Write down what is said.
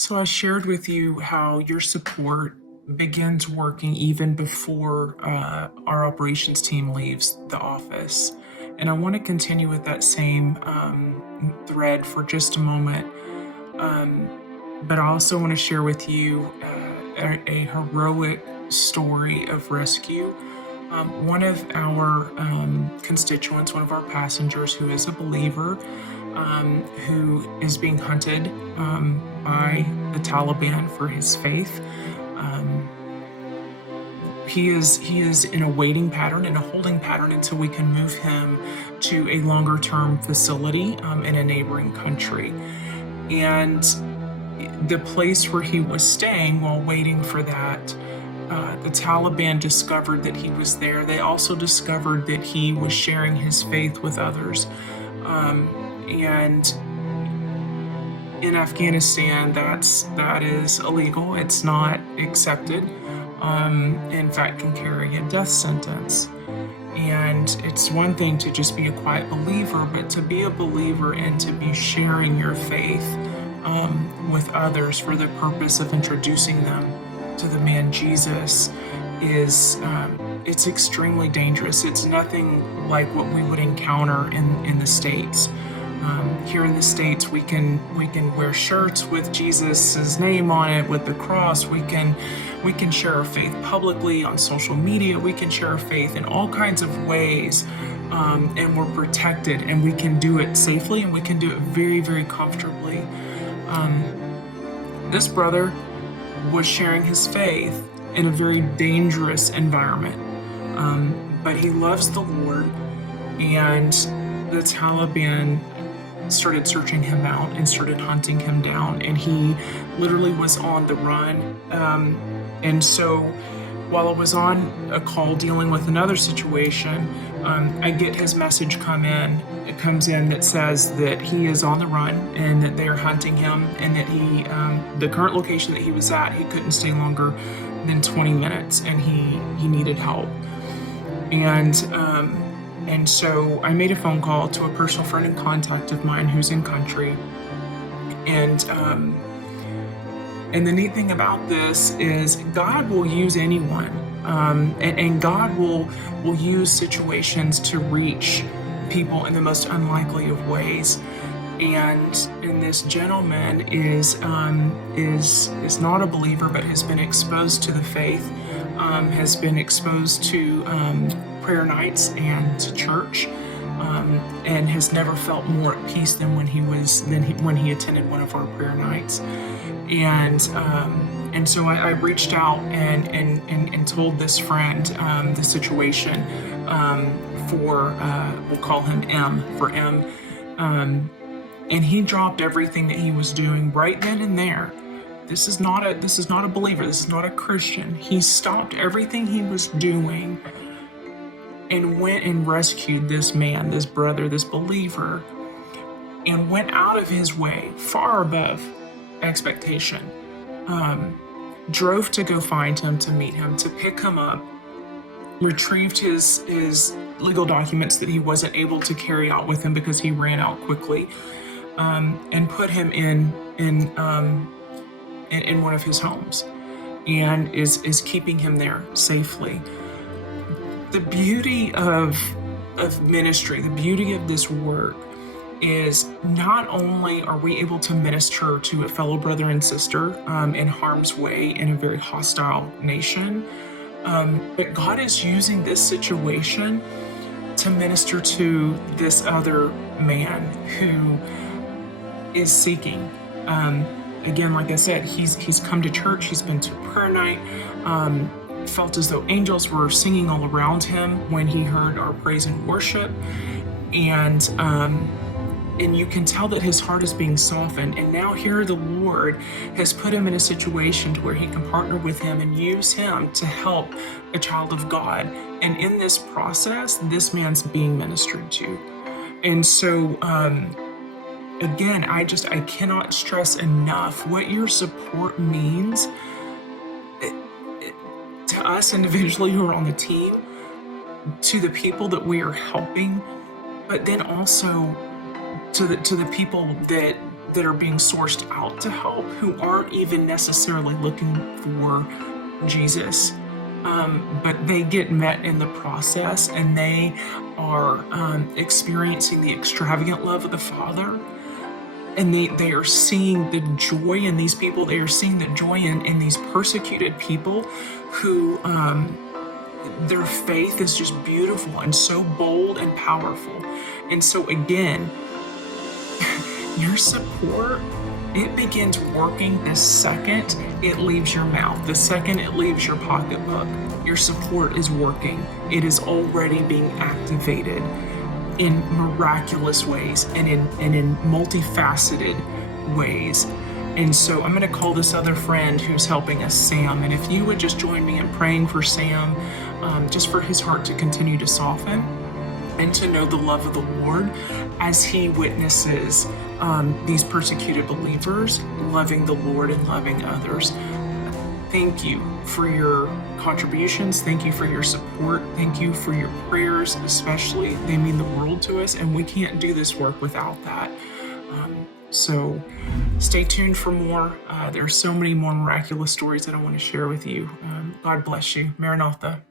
So I shared with you how your support begins working even before our operations team leaves the office. And I want to continue with that same thread for just a moment. Um, but I also want to share with you a heroic story of rescue. One of our constituents, one of our passengers who is a believer, who is being hunted by the Taliban for his faith. Um, he is in a waiting pattern, in a holding pattern, until we can move him to a longer term facility in a neighboring country. And the place where he was staying while waiting for that, the Taliban discovered that he was there. They also discovered that he was sharing his faith with others. And in Afghanistan, that is illegal. It's not accepted. In fact, can carry a death sentence. And it's one thing to just be a quiet believer, but to be a believer and to be sharing your faith with others for the purpose of introducing them to the man Jesus is it's extremely dangerous. It's nothing like what we would encounter in the States. Here in the States, we can wear shirts with Jesus's name on it, with the cross. We can share our faith publicly on social media. We can share our faith in all kinds of ways, and we're protected, and we can do it safely, and we can do it very, very comfortably. This brother was sharing his faith in a very dangerous environment, but he loves the Lord, and the Taliban started searching him out and started hunting him down, and he literally was on the run. And so while I was on a call dealing with another situation, I get his message it comes in that says that he is on the run and that they are hunting him, and that the current location that he was at, he couldn't stay longer than 20 minutes, and he needed help. And so I made a phone call to a personal friend and contact of mine who's in country. And the neat thing about this is God will use anyone, and God will use situations to reach people in the most unlikely of ways. And this gentleman is not a believer, but has been exposed to the faith, has been exposed to prayer nights and to church, and has never felt more at peace than when he attended one of our prayer nights. And so I reached out and told this friend the situation for we'll call him M for M. And he dropped everything that he was doing right then and there. This is not a believer. This is not a Christian. He stopped everything he was doing and went and rescued this man, this brother, this believer, and went out of his way, far above expectation. Drove to go find him, to meet him, to pick him up, retrieved his legal documents that he wasn't able to carry out with him because he ran out quickly, and put him in one of his homes, and is keeping him there safely. The beauty of ministry, the beauty of this work, is not only are we able to minister to a fellow brother and sister in harm's way in a very hostile nation, but God is using this situation to minister to this other man who is seeking. Again, like I said, he's come to church, he's been to prayer night, felt as though angels were singing all around him when he heard our praise and worship, and you can tell that his heart is being softened. And now here the Lord has put him in a situation to where he can partner with him and use him to help a child of God. And in this process, this man's being ministered to. And so, again, I cannot stress enough what your support means to us individually who are on the team, to the people that we are helping, but then also to the people that that are being sourced out to help who aren't even necessarily looking for Jesus. But they get met in the process, and they are experiencing the extravagant love of the Father. And they are seeing the joy in these people. They are seeing the joy in these persecuted people who their faith is just beautiful and so bold and powerful. And so again, your support, it begins working the second it leaves your mouth, the second it leaves your pocketbook. Your support is working. It is already being activated in miraculous ways and in multifaceted ways. And so I'm going to call this other friend who's helping us, Sam. And if you would just join me in praying for Sam, just for his heart to continue to soften and to know the love of the Lord as he witnesses these persecuted believers loving the Lord and loving others. Thank you for your contributions. Thank you for your support. Thank you for your prayers, especially. They mean the world to us, and we can't do this work without that. So stay tuned for more. There are so many more miraculous stories that I want to share with you. God bless you. Maranatha.